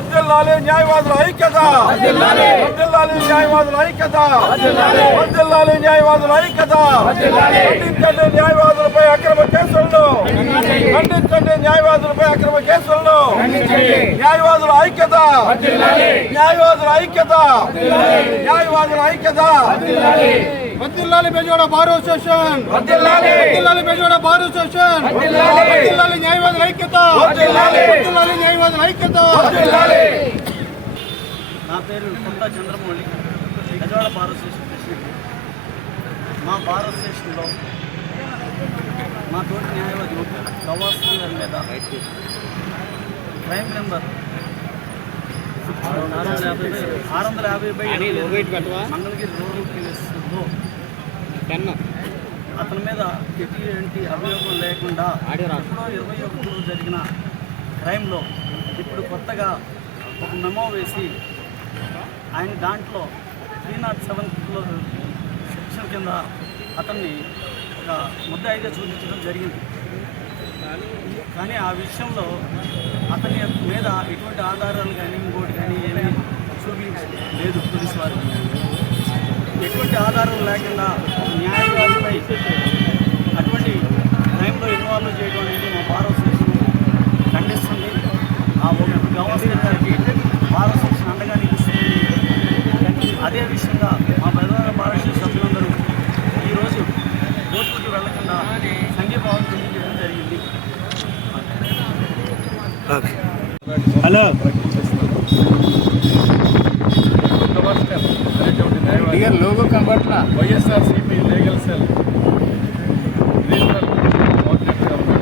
వర్దిల్లాలి న్యాయవాదుల ఐక్యత. వర్దిల్లాలి న్యాయవాదుల ఐక్యత. వర్దిల్లాలి న్యాయవాదుల ఐక్యత. ఖండించండి న్యాయవాదులపై అక్రమ కేసులను. ఖండించండి. న్యాయవాదులపై అక్రమ కేసులను. న్యాయవాదుల ఐక్యత. న్యాయవాదుల ఐక్యత. న్యాయవాదుల ఐక్యత. వద్దిల్లాలి బెజవాడ బార్ అసోసియేషన్. వద్దిల్లాలి బెజవాడ బార్ అసోసియేషన్. వద్దిల్లాలి న్యాయవాదుల ఐక్యత. వద్దిల్లాలి న్యాయవాదుల ఐక్యత. నా పేరు Konda Chandramouli. Bezawada bar association. మా బార్ అసోసియేషన్లో మా తోటి న్యాయవాది గవాస్కర్ గారి మీద క్రైమ్ నెంబర్ ఆరు వందల యాభై బై ఆరు వందల యాభై బై మంగళగిరి కేసులో అతని మీద ఎటువంటి అభియోగం లేకుండా ఎప్పుడో ఇరవై ఒకటిలో జరిగిన క్రైమ్లో ఇప్పుడు కొత్తగా ఒక మెమో వేసి ఆయన దాంట్లో త్రీ నాట్ సెవెన్ సెక్షన్ కింద అతన్ని ఒక ముద్దాయిగా చూపించడం జరిగింది. కానీ ఆ విషయంలో అతని మీద ఎటువంటి ఆధారాలు కానీ ఇంకోటి కానీ ఏమీ చూపించలేదు పోలీసు వారు. ఎటువంటి ఆధారం లేకుండా ఒక న్యాయవాదిపై అటువంటి టైంలో ఇన్వాల్వ్ చేయడం అనేది మా బార్ అసోసియేషన్ ఖండిస్తుంది ఆ ఒక గవర్నర్ గారికి అసోసియేషన్ అండగా నిలుస్తుంది. అదే విషయంగా మా బార్ అసోసియేషన్ సభ్యులందరూ ఈరోజు కోర్టుకు వెళ్ళకుండా సంఘీభావం తెలియజేయడం జరిగింది. హలో. లోగో కనబట్లా వైఎస్ఆర్సీపీ లీగల్ సెల్. రీజనల్ కోఆర్డినేటర్గా ఉన్నారు.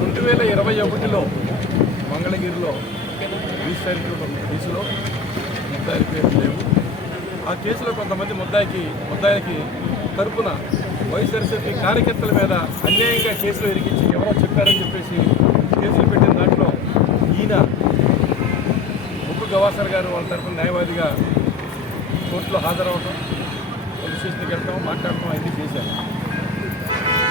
రెండు వేల ఇరవై ఒకటిలో మంగళగిరిలో రిజిస్టర్ కేసులో ముద్దాయి పేరు లేవు. ఆ కేసులో కొంతమంది ముద్దాయికి ముద్దాయికి తరపున వైఎస్ఆర్సీపీ కార్యకర్తల మీద అన్యాయంగా కేసులు ఇరికించి ఎవరో చెప్పారని చెప్పేసి కేసులు పెట్టిన దాంట్లో ఈయన ముగ్గు గవాసర్ గారు వాళ్ళ తరపున న్యాయవాదిగా కోర్టులో హాజరవటం పోలీస్ స్టేషన్కి వెళ్ళటం మాట్లాడటం అన్నీ చేశారు.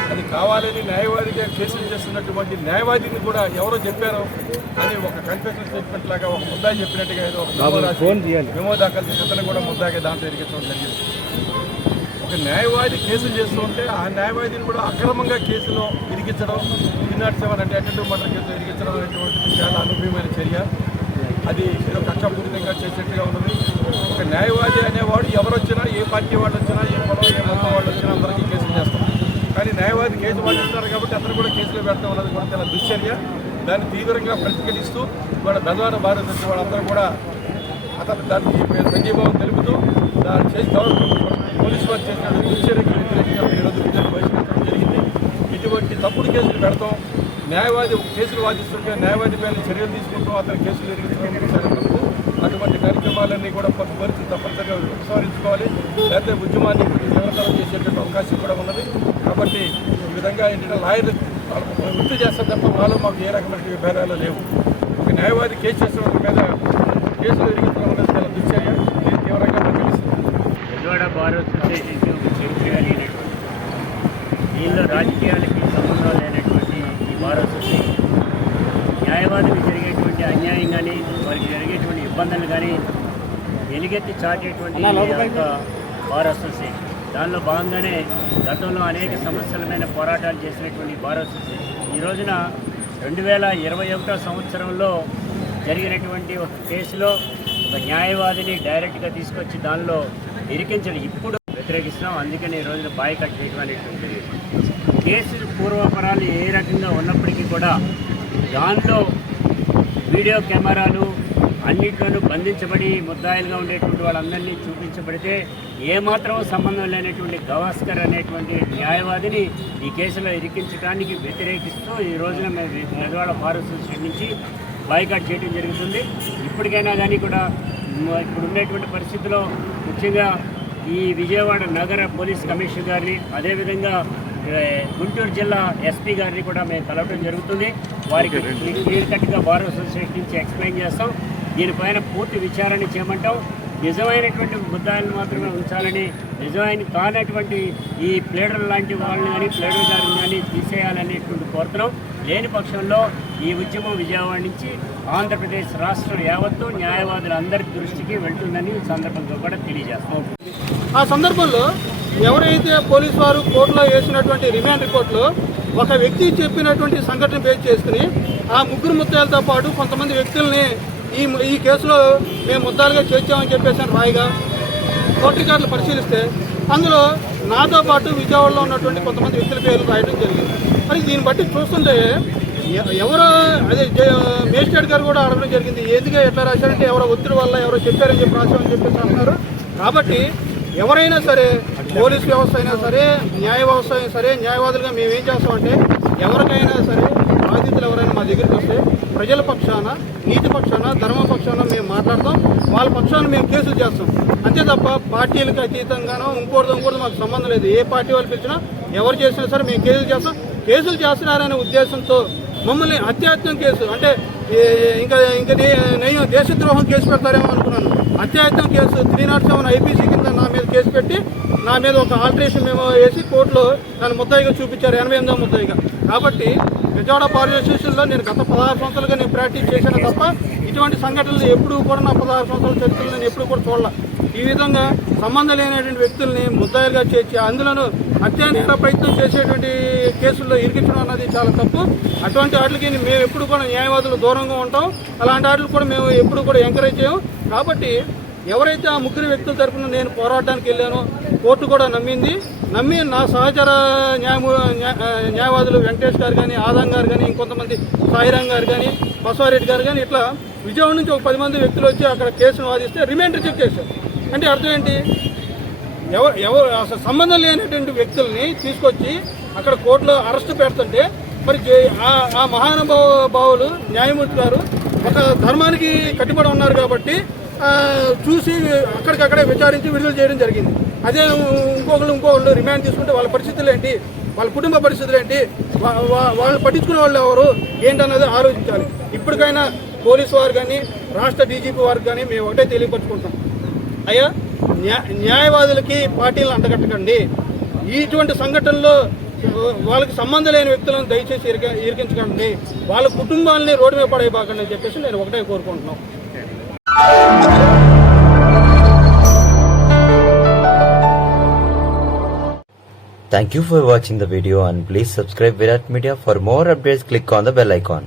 అది కావాలని న్యాయవాదిగా కేసులు చేస్తున్నటువంటి న్యాయవాదిని కూడా ఎవరో చెప్పారో అని ఒక కన్ఫెషన్ స్టేట్మెంట్ లాగా ఒక ముద్దాయి చెప్పినట్టుగా ఏదో ఒక మెమో దాఖలు చేసి అతను కూడా ముద్దాగా దాంట్లో ఇరిగించడం జరిగింది. ఒక న్యాయవాది కేసులు చేస్తూ ఉంటే ఆ న్యాయవాదిని కూడా అక్రమంగా కేసులో ఇరిగించడం త్రీ సెవెన్ అంటే అటెంటివ్ మర్డర్ కేసులో ఇరిగించడం అనేటువంటిది చాలా అనుభవమైన చర్య. అది ఏదో కక్షపూరితంగా చేసేట్టుగా ఉన్నది. ఒక న్యాయవాది అనేవాడు ఎవరు వచ్చినా ఏ పార్టీ వాళ్ళు వచ్చినా ఏ పొలం ఏ మొత్తం వాళ్ళు వచ్చినా అందరికీ కేసులు చేస్తాం కానీ న్యాయవాది కేసు వాదిస్తారు కాబట్టి అతను కూడా కేసులో పెడతాం అన్నది కూడా చాలా దుశ్చర్య. దాన్ని తీవ్రంగా ప్రతిఘటిస్తూ వాళ్ళ బెదవాడ భారత వాళ్ళందరూ కూడా అతను దానికి మేము సంఘీభావం తెలుపుతూ దాన్ని చేసి పోలీసు వారు చేసిన దుశ్చర్యకు వ్యతిరేకంగా ఈరోజు విజయం బహిష్కరించడం జరిగింది. ఇటువంటి తప్పుడు కేసులు పెడతాం. న్యాయవాది కేసులు వాదిస్తుంటే న్యాయవాది పైన చర్యలు తీసుకుంటూ అతని కేసులు ఎరిగించడం అటువంటి కార్యక్రమాలన్నీ కూడా కొంత పరిస్థితి తప్పనిసరిగా విస్మరించుకోవాలి. లేకపోతే ఉద్యమాన్ని తీవ్రతరం చేసేటువంటి అవకాశం కూడా ఉన్నది. కాబట్టి విధంగా ఏంటంటే లాయర్ వృత్తి చేస్తారు తప్ప మాలో మాకు ఏ రకమైన భేదాలు లేవు. ఒక న్యాయవాది కేసు చేసిన మీద కేసులు ఎరిగించడం అనేది చాలా దుశ్చర్య దీన్ని తీవ్రంగా దీనిలో రాజకీయాలకి సంబంధం లేనటువంటి ఈ బార్ అసోసియేషన్ న్యాయవాదులకు జరిగేటువంటి అన్యాయం కానీ వారికి జరిగేటువంటి ఇబ్బందులు కానీ ఎలుగెత్తి చాటేటువంటి బార్ అసోసియేషన్ దానిలో భాగంగానే గతంలో అనేక సమస్యల మీద పోరాటాలు చేసినటువంటి భారత్ ఈ రోజున రెండు వేల ఇరవై ఒకటో సంవత్సరంలో జరిగినటువంటి ఒక కేసులో ఒక న్యాయవాదిని డైరెక్ట్గా తీసుకొచ్చి దానిలో ఇరికించడం ఇప్పుడు వ్యతిరేకిస్తున్నాం అందుకని ఈ రోజున బాయ్కట్ చేయడం అనేటువంటిది. కేసు పూర్వపరాలు ఏ రకంగా ఉన్నప్పటికీ కూడా దానిలో వీడియో కెమెరాలు అన్నిట్లోనూ బంధించబడి ముద్దాయిలుగా ఉండేటువంటి వాళ్ళందరినీ చూపించబడితే ఏమాత్రం సంబంధం లేనటువంటి గవాస్కర్ అనేటువంటి న్యాయవాదిని ఈ కేసులో ఇరికించడానికి వ్యతిరేకిస్తూ ఈ రోజున మేము బార్ అసోసియేషన్ నుంచి బాయ్కాట్ చేయడం జరుగుతుంది. ఇప్పటికైనా కానీ కూడా ఇప్పుడు ఉండేటువంటి పరిస్థితిలో ముఖ్యంగా ఈ విజయవాడ నగర పోలీస్ కమిషనర్ గారిని అదేవిధంగా గుంటూరు జిల్లా ఎస్పీ గారిని కూడా మేము కలవడం జరుగుతుంది. వారికి క్లియర్ కట్గా బార్ అసోసియేషన్ నుంచి ఎక్స్ప్లెయిన్ చేస్తాం. దీనిపైన పూర్తి విచారణ చేయమంటాం. నిజమైనటువంటి ముద్దాయిలను మాత్రమే ఉంచాలని నిజమైన కానటువంటి ఈ ప్లేడర్ లాంటి వాళ్ళని కానీ ప్లేడర్ గారిని కానీ తీసేయాలనేటువంటి కోరుతున్నాం. లేని పక్షంలో ఈ ఉద్యమం విజయవాడ నుంచి ఆంధ్రప్రదేశ్ రాష్ట్రం యావత్తు న్యాయవాదులందరి దృష్టికి వెళ్తుందని ఈ సందర్భంగా కూడా తెలియజేస్తాం. ఆ సందర్భంలో ఎవరైతే పోలీసు వారు కోర్టులో వేసినటువంటి రిమాండ్ రిపోర్ట్లో ఒక వ్యక్తి చెప్పినటువంటి సంఘటన పేరు చేసుకుని ఆ ముగ్గురు ముద్దాలతో పాటు కొంతమంది వ్యక్తుల్ని ఈ ఈ కేసులో మేము ముద్దాలుగా చేర్చామని చెప్పేసి రాయిగా కోర్టు రికార్డులు పరిశీలిస్తే అందులో నాతో పాటు విజయవాడలో ఉన్నటువంటి కొంతమంది వ్యక్తుల పేర్లు రాయడం జరిగింది. మరి దీన్ని బట్టి చూస్తుంటే ఎవరో అదే మేజిస్ట్రేట్ గారు కూడా అడగడం జరిగింది. ఎందుకు ఎట్లా రాశారంటే ఎవరో ఒత్తిడి వల్ల ఎవరో చెప్పారని చెప్పి రాశామని చెప్పేసి అంటున్నారు. కాబట్టి ఎవరైనా సరే పోలీస్ వ్యవస్థ అయినా సరే న్యాయ వ్యవస్థ అయినా సరే న్యాయవాదులుగా మేము ఏం చేస్తామంటే ఎవరికైనా సరే బాధితులు ఎవరైనా మా దగ్గరికి వస్తే ప్రజల పక్షాన నీతి పక్షాన ధర్మ పక్షాన మేము మాట్లాడతాం. వాళ్ళ పక్షాన మేము కేసులు చేస్తాం. అంతే తప్ప పార్టీలకు అతీతంగానో ఇంకోటి ఇంకోటి మాకు సంబంధం లేదు. ఏ పార్టీ వాళ్ళు పిలిచినా ఎవరు చేసినా సరే మేము కేసులు చేస్తాం. కేసులు చేస్తున్నారనే ఉద్దేశంతో మమ్మల్ని అత్యాయత్నం కేసు అంటే ఇంకా ఇంకా నే- నేను దేశద్రోహం కేసు పెడతారేమో అనుకున్నాను. అత్యాయత్నం కేసు త్రీ నాట్ సెవెన్ ఐపీసీ కింద నా మీద కేసు పెట్టి నా మీద ఒక ఆల్టరేషన్ మేము వేసి కోర్టులో నన్ను ముద్దాయిగా చూపించారు ఎనభై ఎనిమిదో ముద్దాయిగా కాబట్టి విజయవాడ బార్ అసోసియేషన్లో నేను గత పదహారు సంవత్సరాలుగా నేను ప్రాక్టీస్ చేశాను తప్ప ఇటువంటి సంఘటనలు ఎప్పుడూ కూడా నా పదహారు సంవత్సరాల చరిత్రలో నేను ఎప్పుడు కూడా చూడలే. ఈ విధంగా సంబంధం లేనటువంటి వ్యక్తుల్ని ముద్దాయిలుగా చేర్చి అందులోనూ హత్యా నేర ప్రయత్నం చేసేటువంటి కేసుల్లో ఇరికించడం అన్నది చాలా తప్పు. అటువంటి వాటికి మేము ఎప్పుడు కూడా న్యాయవాదులు దూరంగా ఉంటాం. అలాంటి వాటికి కూడా మేము ఎప్పుడు కూడా ఎంకరేజ్ చేయం కాబట్టి ఎవరైతే ఆ ముగ్గురు వ్యక్తుల తరఫున నేను పోరాటానికి వెళ్ళానో కోర్టు కూడా నమ్మింది. నమ్మి నా సహచర న్యాయము న్యాయవాదులు వెంకటేష్ గారు కానీ ఆదాం గారు కానీ ఇంకొంతమంది సాయిరాం గారు కానీ బసవారెడ్డి గారు కానీ ఇట్లా విజయవాడ నుంచి ఒక పది మంది వ్యక్తులు వచ్చి అక్కడ కేసును వాదిస్తే రిమైండ్ రిజెక్ట్ చేశారు. అంటే అర్థం ఏంటి? ఎవరు ఎవరు అసలు సంబంధం లేనటువంటి వ్యక్తుల్ని తీసుకొచ్చి అక్కడ కోర్టులో అరెస్ట్ పెడుతుంటే మరి ఆ- ఆ మహానుభావ భావులు న్యాయమూర్తి గారు ఒక ధర్మానికి కట్టుబడి ఉన్నారు కాబట్టి చూసి అక్కడికక్కడే విచారించి విడుదల చేయడం జరిగింది. అదే ఇంకొకళ్ళు ఇంకొకళ్ళు రిమాండ్ తీసుకుంటే వాళ్ళ పరిస్థితులు ఏంటి? వాళ్ళ కుటుంబ పరిస్థితులు ఏంటి? వా- పట్టించుకునే వాళ్ళు ఎవరు? ఏంటన్నది ఆలోచించాలి. ఇప్పటికైనా పోలీసు వారు కానీ రాష్ట్ర డీజీపీ వారికి కానీ మేము ఒకటే తెలియపరుచుకుంటాం అయ్యా న్యాయవాదులకి పార్టీలను అంటగట్టకండి. ఇటువంటి సంఘటనలో వాళ్ళకి సంబంధం లేని వ్యక్తులను దయచేసి ఇరిక ఇరికించకండి. వాళ్ళ కుటుంబాలని రోడ్డు మీద పడైపోకండి అని చెప్పేసి నేను ఒకటే కోరుకుంటున్నాను Thank you for watching the video and please subscribe Virat Media. For more updates click on the bell icon.